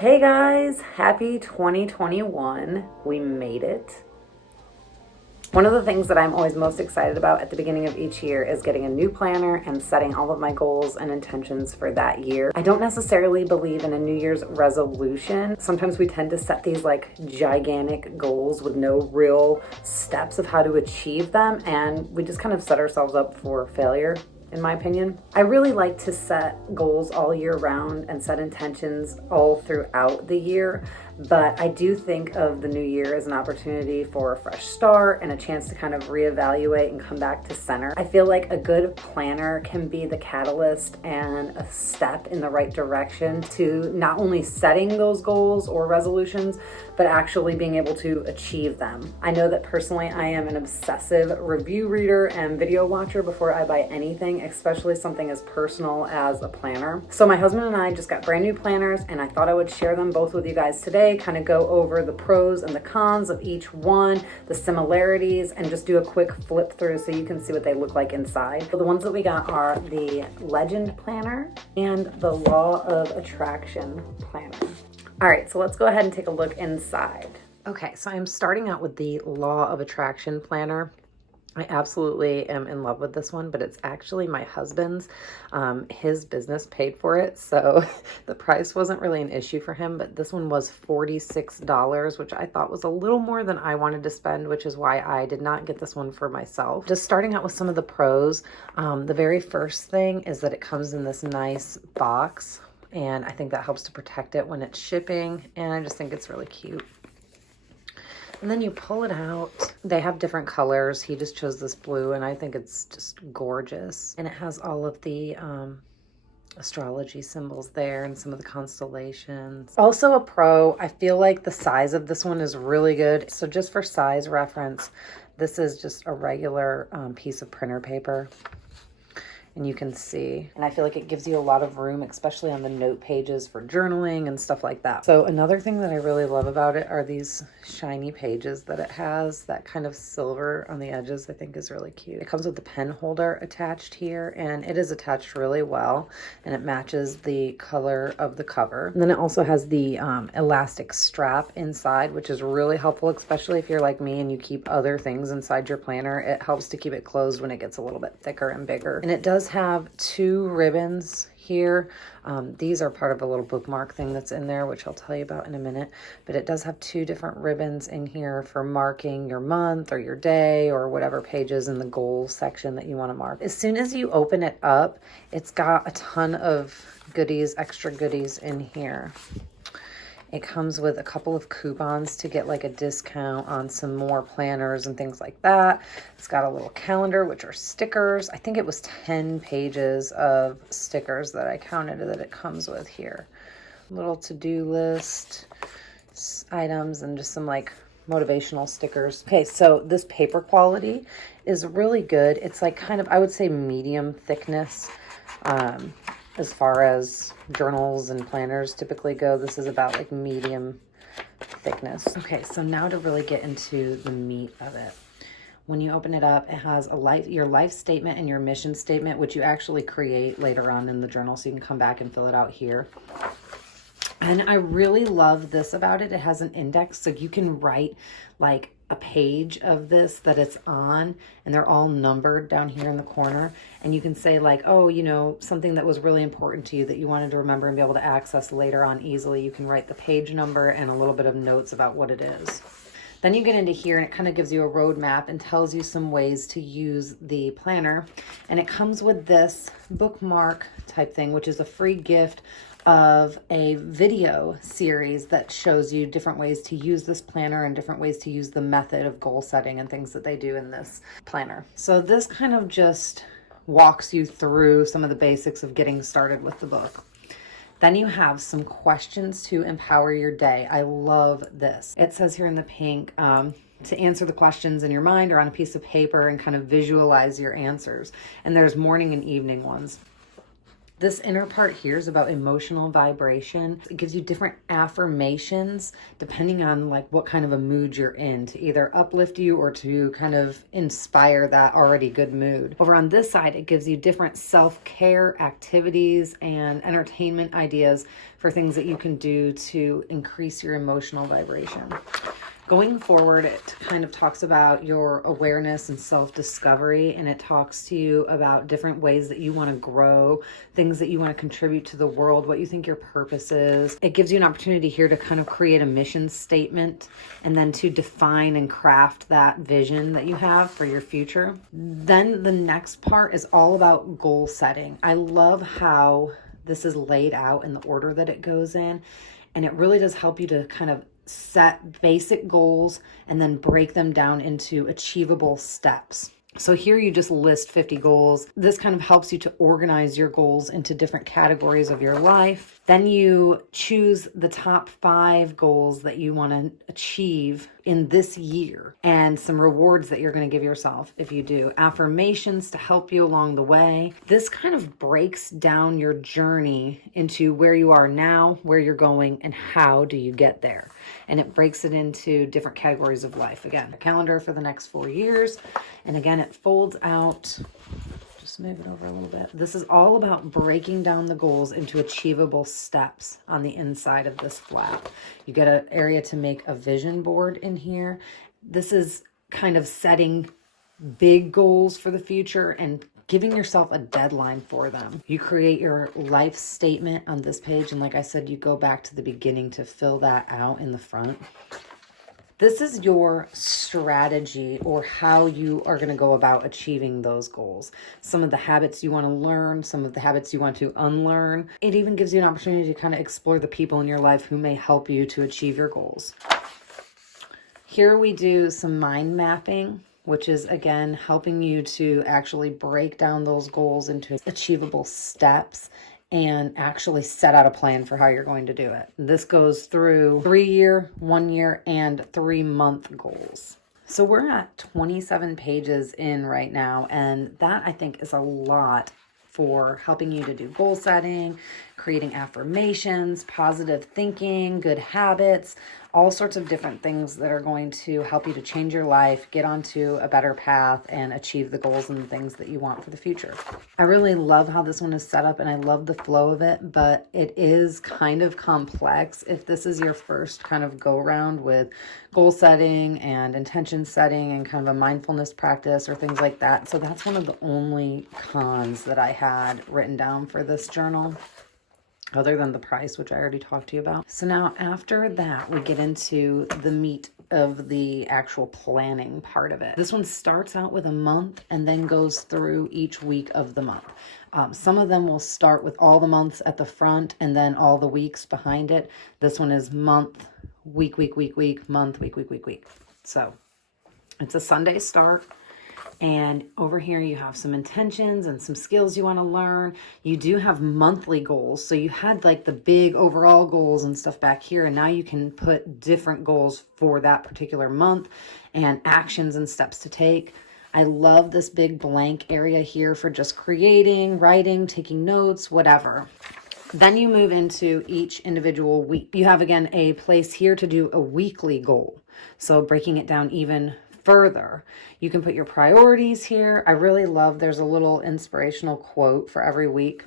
Hey guys, happy 2021. We made it. One of the things that I'm always most excited about at the beginning of each year is getting a new planner and setting all of my goals and intentions for that year. I don't necessarily believe in a New Year's resolution. Sometimes we tend to set these like gigantic goals with no real steps of how to achieve them, and we just kind of set ourselves up for failure. In my opinion, I really like to set goals all year round and set intentions all throughout the year. But I do think of the new year as an opportunity for a fresh start and a chance to kind of reevaluate and come back to center. I feel like a good planner can be the catalyst and a step in the right direction to not only setting those goals or resolutions, but actually being able to achieve them. I know that personally I am an obsessive review reader and video watcher before I buy anything, especially something as personal as a planner. So my husband and I just got brand new planners, and I thought I would share them both with you guys today, kind of go over the pros and the cons of each one, the similarities, and just do a quick flip through so you can see what they look like inside. So the ones that we got are the Legend Planner and the Law of Attraction Planner. All right, so let's go ahead and take a look inside. Okay, so I'm starting out with the Law of Attraction Planner. I absolutely am in love with this one, but it's actually my husband's. His business paid for it, so the price wasn't really an issue for him, but this one was $46, which I thought was a little more than I wanted to spend, which is why I did not get this one for myself. Just starting out with some of the pros, the very first thing is that it comes in this nice box, and I think that helps to protect it when it's shipping, and I just think it's really cute. And then you pull it out. They have different colors. He just chose this blue, and I think it's just gorgeous. And it has all of the astrology symbols there and some of the constellations. Also a pro, I feel like the size of this one is really good. So just for size reference, this is just a regular piece of printer paper. And you can see, and I feel like it gives you a lot of room, especially on the note pages for journaling and stuff like that. So another thing that I really love about it are these shiny pages that it has. That kind of silver on the edges I think is really cute. It comes with the pen holder attached here, and it is attached really well, and it matches the color of the cover. And then it also has the elastic strap inside, which is really helpful, especially if you're like me and you keep other things inside your planner. It helps to keep it closed when it gets a little bit thicker and bigger. And it does have two ribbons here. These are part of a little bookmark thing that's in there, which I'll tell you about in a minute, but it does have two different ribbons in here for marking your month or your day or whatever pages in the goals section that you want to mark. As soon as you open it up, it's got a ton of goodies, extra goodies in here. It comes with a couple of coupons to get like a discount on some more planners and things like that. It's got a little calendar, which are stickers. I think it was 10 pages of stickers that I counted that it comes with here. Little to-do list items and just some like motivational stickers. Okay, so this paper quality is really good. It's like kind of, I would say, medium thickness. As far as journals and planners typically go, this is about like medium thickness. Okay, so now to really get into the meat of it. When you open it up, it has your life statement and your mission statement, which you actually create later on in the journal, so you can come back and fill it out here. And I really love this about it. It has an index, so you can write like a page of this that it's on, and they're all numbered down here in the corner. And you can say like, oh, you know, something that was really important to you that you wanted to remember and be able to access later on easily. You can write the page number and a little bit of notes about what it is. Then you get into here, and it kind of gives you a roadmap and tells you some ways to use the planner. And it comes with this bookmark type thing, which is a free gift of a video series that shows you different ways to use this planner and different ways to use the method of goal setting and things that they do in this planner. So this kind of just walks you through some of the basics of getting started with the book. Then you have some questions to empower your day. I love this. It says here in the pink, to answer the questions in your mind or on a piece of paper and kind of visualize your answers. And there's morning and evening ones. This inner part here is about emotional vibration. It gives you different affirmations depending on like what kind of a mood you're in, to either uplift you or to kind of inspire that already good mood. Over on this side, it gives you different self-care activities and entertainment ideas for things that you can do to increase your emotional vibration. Going forward, it kind of talks about your awareness and self-discovery, and it talks to you about different ways that you want to grow, things that you want to contribute to the world, what you think your purpose is. It gives you an opportunity here to kind of create a mission statement and then to define and craft that vision that you have for your future. Then the next part is all about goal setting. I love how this is laid out in the order that it goes in, and it really does help you to kind of set basic goals and then break them down into achievable steps. So here you just list 50 goals. This kind of helps you to organize your goals into different categories of your life. Then you choose the top 5 goals that you want to achieve in this year and some rewards that you're going to give yourself if you do. Affirmations to help you along the way. This kind of breaks down your journey into where you are now, where you're going, and how do you get there. And it breaks it into different categories of life. Again, a calendar for the next 4 years. And again, it folds out. Just move it over a little bit. This is all about breaking down the goals into achievable steps on the inside of this flap. You get an area to make a vision board in here. This is kind of setting big goals for the future and giving yourself a deadline for them. You create your life statement on this page, and like I said, you go back to the beginning to fill that out in the front. This is your strategy, or how you are going to go about achieving those goals. Some of the habits you want to learn, some of the habits you want to unlearn. It even gives you an opportunity to kind of explore the people in your life who may help you to achieve your goals. Here we do some mind mapping, which is, again, helping you to actually break down those goals into achievable steps and actually set out a plan for how you're going to do it. This goes through 3-year, 1-year, and 3-month goals. So we're at 27 pages in right now, and that, I think, is a lot for helping you to do goal setting, creating affirmations, positive thinking, good habits, all sorts of different things that are going to help you to change your life, get onto a better path, and achieve the goals and the things that you want for the future. I really love how this one is set up, and I love the flow of it, but it is kind of complex. If this is your first kind of go round with goal setting and intention setting and kind of a mindfulness practice or things like that. So that's one of the only cons that I had written down for this journal, other than the price, which I already talked to you about. So now after that, we get into the meat of the actual planning part of it. This one starts out with a month and then goes through each week of the month. Some of them will start with all the months at the front and then all the weeks behind it. This one is month, week, week, week, week, month, week, week, week, week. So it's a Sunday start. And over here you have some intentions and some skills you want to learn. You do have monthly goals. So you had like the big overall goals and stuff back here. And now you can put different goals for that particular month and actions and steps to take. I love this big blank area here for just creating, writing, taking notes, whatever. Then you move into each individual week. You have, again, a place here to do a weekly goal. So breaking it down even further. You can put your priorities here. I really love, there's a little inspirational quote for every week.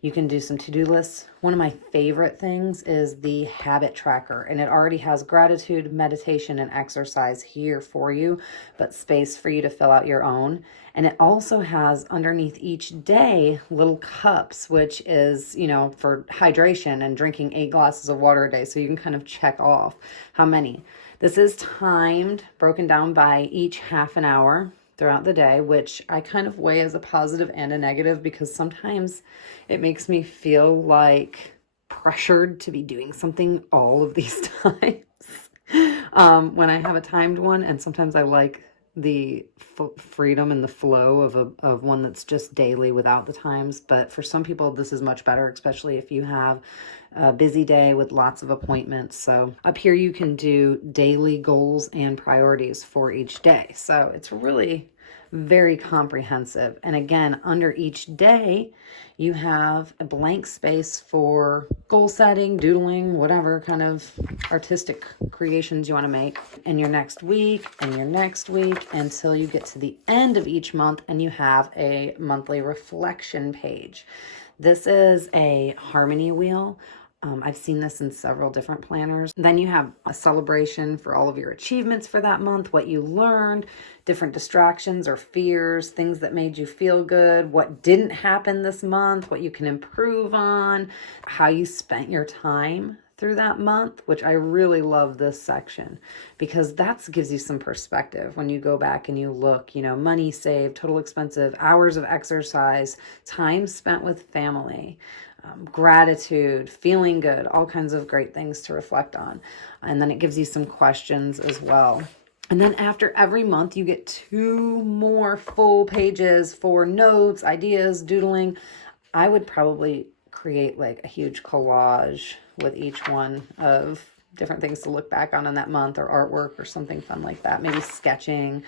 You can do some to-do lists. One of my favorite things is the habit tracker, and it already has gratitude, meditation, and exercise here for you, but space for you to fill out your own. And it also has underneath each day little cups, which is, you know, for hydration and drinking 8 glasses of water a day. So you can kind of check off how many. This is timed, broken down by each half an hour throughout the day, which I kind of weigh as a positive and a negative because sometimes it makes me feel like pressured to be doing something all of these times when I have a timed one. And sometimes I like the freedom and the flow of one that's just daily without the times. But for some people, this is much better, especially if you have a busy day with lots of appointments. So up here, you can do daily goals and priorities for each day. So it's really very comprehensive. And again, under each day, you have a blank space for goal setting, doodling, whatever kind of artistic creations you want to make in your next week and your next week until you get to the end of each month and you have a monthly reflection page. This is a harmony wheel. I've seen this in several different planners. Then you have a celebration for all of your achievements for that month, what you learned, different distractions or fears, things that made you feel good, what didn't happen this month, what you can improve on, how you spent your time through that month, which I really love this section because that gives you some perspective when you go back and you look, money saved, total expensive, hours of exercise, time spent with family. Gratitude, feeling good, all kinds of great things to reflect on. And then it gives you some questions as well. And then after every month, you get 2 more full pages for notes, ideas, doodling. I would probably create like a huge collage with each one of different things to look back on in that month, or artwork or something fun like that, maybe sketching.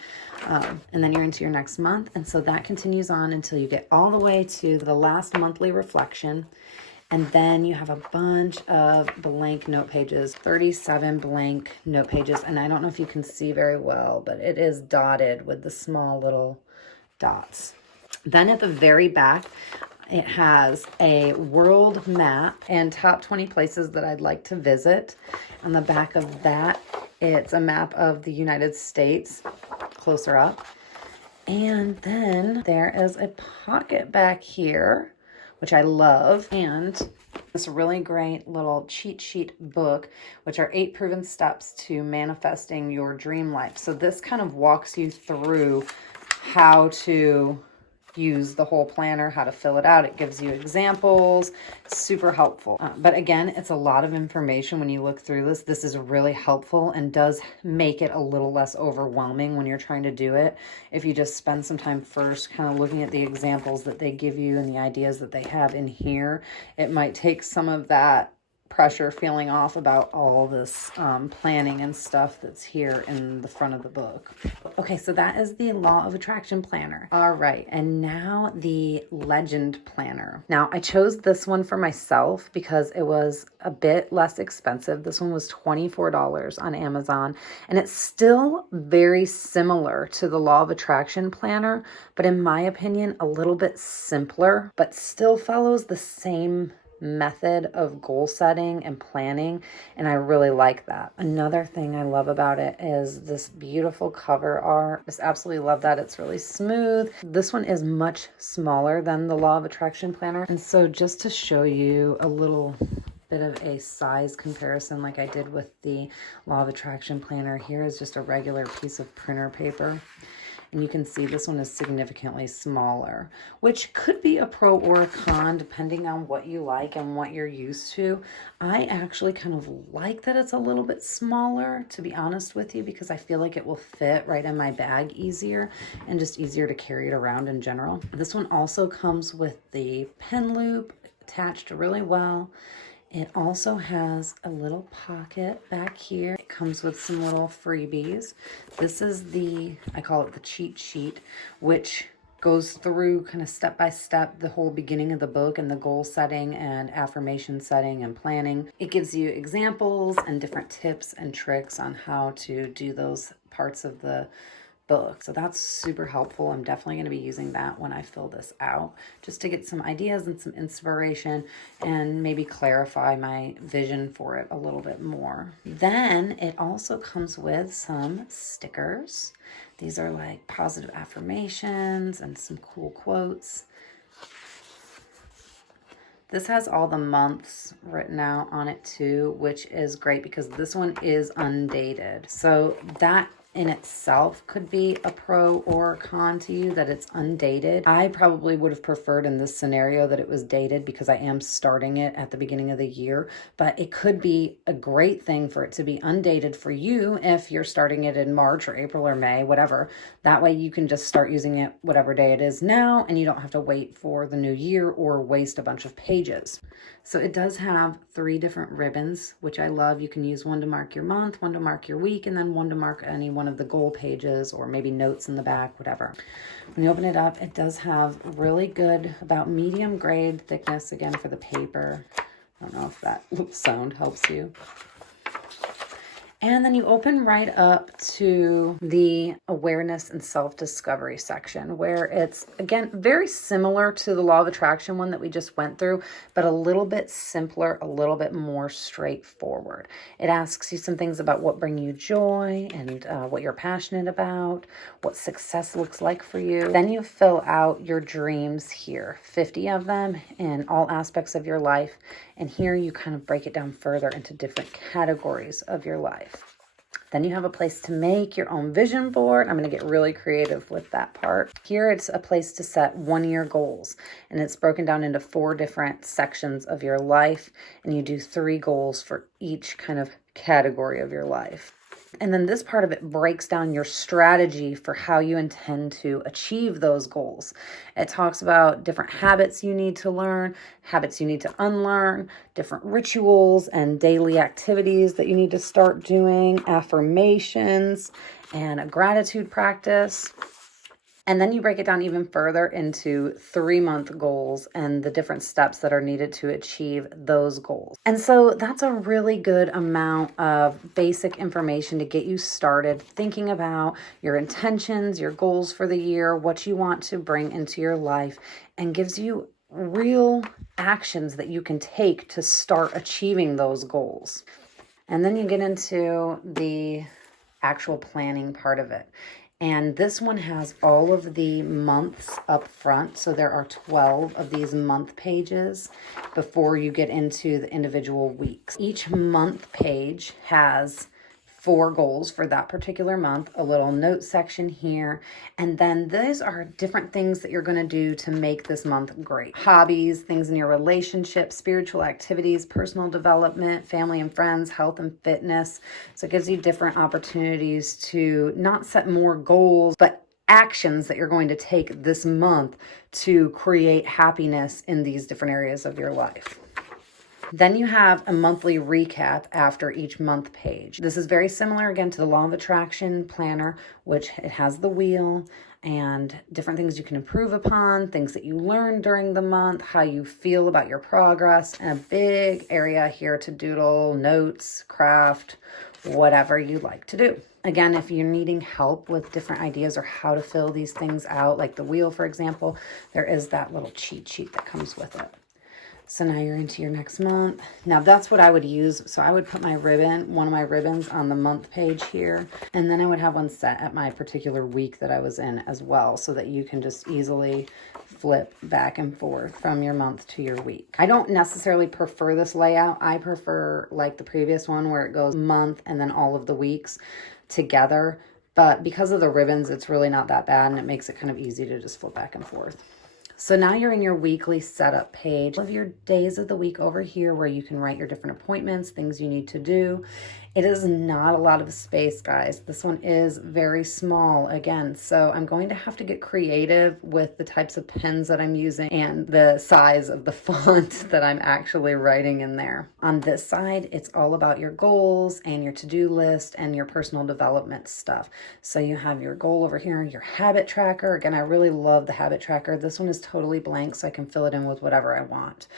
And then you're into your next month. And so that continues on until you get all the way to the last monthly reflection. And then you have a bunch of blank note pages, 37 blank note pages. And I don't know if you can see very well, but it is dotted with the small little dots. Then at the very back, it has a world map and top 20 places that I'd like to visit. On the back of that, it's a map of the United States, closer up. And then there is a pocket back here, which I love, and this really great little cheat sheet book, which are 8 proven steps to manifesting your dream life. So this kind of walks you through how to use the whole planner, how to fill it out. It gives you examples. It's super helpful. But again, it's a lot of information when you look through this. This is really helpful and does make it a little less overwhelming when you're trying to do it. If you just spend some time first kind of looking at the examples that they give you and the ideas that they have in here, it might take some of that pressure feeling off about all this planning and stuff that's here in the front of the book. Okay, so that is the Law of Attraction Planner. All right, and now the Legend Planner. Now, I chose this one for myself because it was a bit less expensive. This one was $24 on Amazon, and it's still very similar to the Law of Attraction Planner, but in my opinion, a little bit simpler, but still follows the same method of goal setting and planning, and I really like that. Another thing I love about it is this beautiful cover art. Just absolutely love that. It's really smooth. This one is much smaller than the Law of Attraction Planner, and so just to show you a little bit of a size comparison like I did with the Law of Attraction Planner, here is just a regular piece of printer paper. And you can see this one is significantly smaller, which could be a pro or a con depending on what you like and what you're used to. I actually kind of like that it's a little bit smaller, to be honest with you, because I feel like it will fit right in my bag easier and just easier to carry it around in general. This one also comes with the pen loop attached really well. It also has a little pocket back here. It comes with some little freebies. This is I call it the cheat sheet, which goes through kind of step by step the whole beginning of the book and the goal setting and affirmation setting and planning. It gives you examples and different tips and tricks on how to do those parts of the book. So that's super helpful. I'm definitely going to be using that when I fill this out, just to get some ideas and some inspiration and maybe clarify my vision for it a little bit more. Then it also comes with some stickers. These are like positive affirmations and some cool quotes. This has all the months written out on it too, which is great because this one is undated. So that in itself could be a pro or a con to you, that it's undated. I probably would have preferred in this scenario that it was dated because I am starting it at the beginning of the year, but it could be a great thing for it to be undated for you if you're starting it in March or April or May, whatever. That way you can just start using it whatever day it is now, and you don't have to wait for the new year or waste a bunch of pages. So it does have 3 different ribbons, which I love. You can use one to mark your month, one to mark your week, and then one to mark any one one of the goal pages, or maybe notes in the back, whatever. When you open it up, it does have really good, about medium grade thickness, again, for the paper. I don't know if that sound helps you. And then you open right up to the awareness and self-discovery section, where it's, again, very similar to the law of attraction one that we just went through, but a little bit simpler, a little bit more straightforward. It asks you some things about what bring you joy and what you're passionate about, what success looks like for you. Then you fill out your dreams here, 50 of them in all aspects of your life. And here you kind of break it down further into different categories of your life. Then you have a place to make your own vision board. I'm going to get really creative with that part. Here it's a place to set 1-year goals, and it's broken down into 4 different sections of your life, and you do 3 goals for each kind of category of your life. And then this part of it breaks down your strategy for how you intend to achieve those goals. It talks about different habits you need to learn, habits you need to unlearn, different rituals and daily activities that you need to start doing, affirmations, and a gratitude practice. And then you break it down even further into 3-month goals and the different steps that are needed to achieve those goals. And so that's a really good amount of basic information to get you started thinking about your intentions, your goals for the year, what you want to bring into your life, and gives you real actions that you can take to start achieving those goals. And then you get into the actual planning part of it. And this one has all of the months up front. So there are 12 of these month pages before you get into the individual weeks. Each month page has 4 goals for that particular month, a little note section here. And then these are different things that you're going to do to make this month great. Hobbies, things in your relationship, spiritual activities, personal development, family and friends, health and fitness. So it gives you different opportunities to not set more goals, but actions that you're going to take this month to create happiness in these different areas of your life. Then you have a monthly recap after each month page. This is very similar, again, to the Law of Attraction Planner, which it has the wheel and different things you can improve upon, things that you learned during the month, how you feel about your progress, and a big area here to doodle, notes, craft, whatever you like to do. Again, if you're needing help with different ideas or how to fill these things out, like the wheel, for example, there is that little cheat sheet that comes with it. So now you're into your next month. Now that's what I would use. So I would put my ribbon, one of my ribbons on the month page here. And then I would have one set at my particular week that I was in as well, so that you can just easily flip back and forth from your month to your week. I don't necessarily prefer this layout. I prefer like the previous one where it goes month and then all of the weeks together. But because of the ribbons, it's really not that bad, and it makes it kind of easy to just flip back and forth. So now you're in your weekly setup page of your days of the week over here, where you can write your different appointments, things you need to do. It is not a lot of space, guys. This one is very small again. So I'm going to have to get creative with the types of pens that I'm using and the size of the font that I'm actually writing in there. On this side, it's all about your goals and your to-do list and your personal development stuff. So you have your goal over here, your habit tracker. Again, I really love the habit tracker. This one is totally blank, so I can fill it in with whatever I want.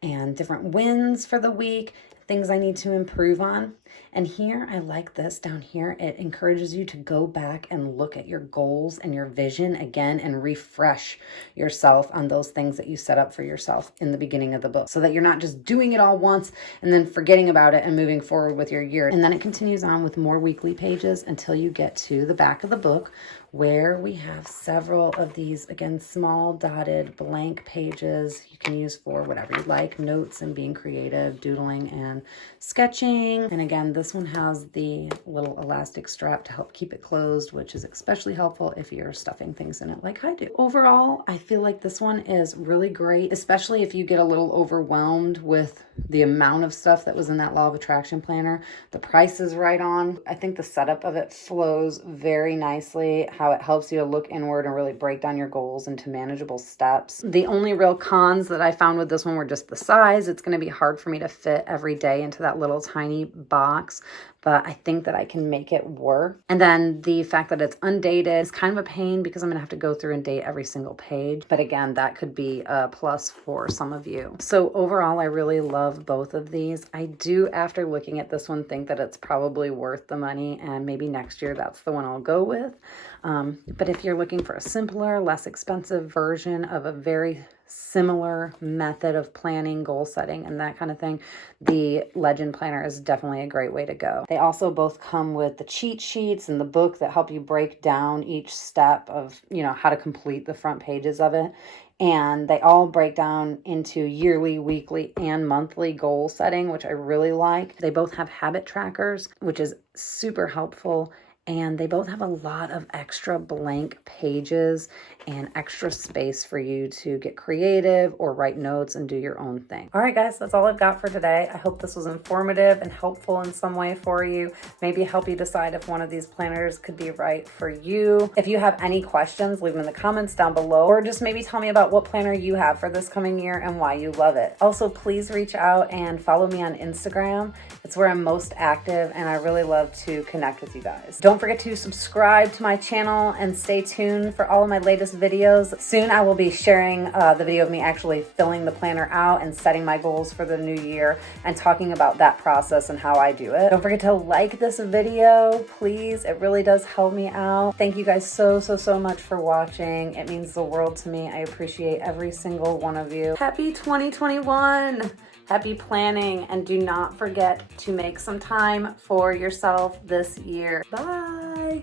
And different wins for the week, things I need to improve on. And here, I like this down here. It encourages you to go back and look at your goals and your vision again and refresh yourself on those things that you set up for yourself in the beginning of the book, so that you're not just doing it all once and then forgetting about it and moving forward with your year. And then it continues on with more weekly pages until you get to the back of the book, where we have several of these, again, small dotted blank pages you can use for whatever you like, notes and being creative, doodling and sketching. And again, this one has the little elastic strap to help keep it closed, which is especially helpful if you're stuffing things in it like I do. Overall, I feel like this one is really great, especially if you get a little overwhelmed with the amount of stuff that was in that Law of Attraction planner. The price is right on. I think the setup of it flows very nicely, how it helps you to look inward and really break down your goals into manageable steps. The only real cons that I found with this one were just the size. It's going to be hard for me to fit every day into that little tiny box, but I think that I can make it work. And then the fact that it's undated is kind of a pain because I'm gonna have to go through and date every single page. But again, that could be a plus for some of you. So overall, I really love both of these. I do, after looking at this one, think that it's probably worth the money, and maybe next year that's the one I'll go with. But if you're looking for a simpler, less expensive version of a very similar method of planning, goal setting, and that kind of thing, the Legend Planner is definitely a great way to go. They also both come with the cheat sheets and the book that help you break down each step of, how to complete the front pages of it. And they all break down into yearly, weekly, and monthly goal setting, which I really like. They both have habit trackers, which is super helpful. And they both have a lot of extra blank pages and extra space for you to get creative or write notes and do your own thing. All right, guys, that's all I've got for today. I hope this was informative and helpful in some way for you. Maybe help you decide if one of these planners could be right for you. If you have any questions, leave them in the comments down below, or just maybe tell me about what planner you have for this coming year and why you love it. Also, please reach out and follow me on Instagram. It's where I'm most active, and I really love to connect with you guys. Don't forget to subscribe to my channel and stay tuned for all of my latest videos. Soon I will be sharing the video of me actually filling the planner out and setting my goals for the new year and talking about that process and how I do it. Don't forget to like this video, please. It really does help me out. Thank you guys so much for watching. It means the world to me. I appreciate every single one of you. Happy 2021. Happy planning, and do not forget to make some time for yourself this year. Bye.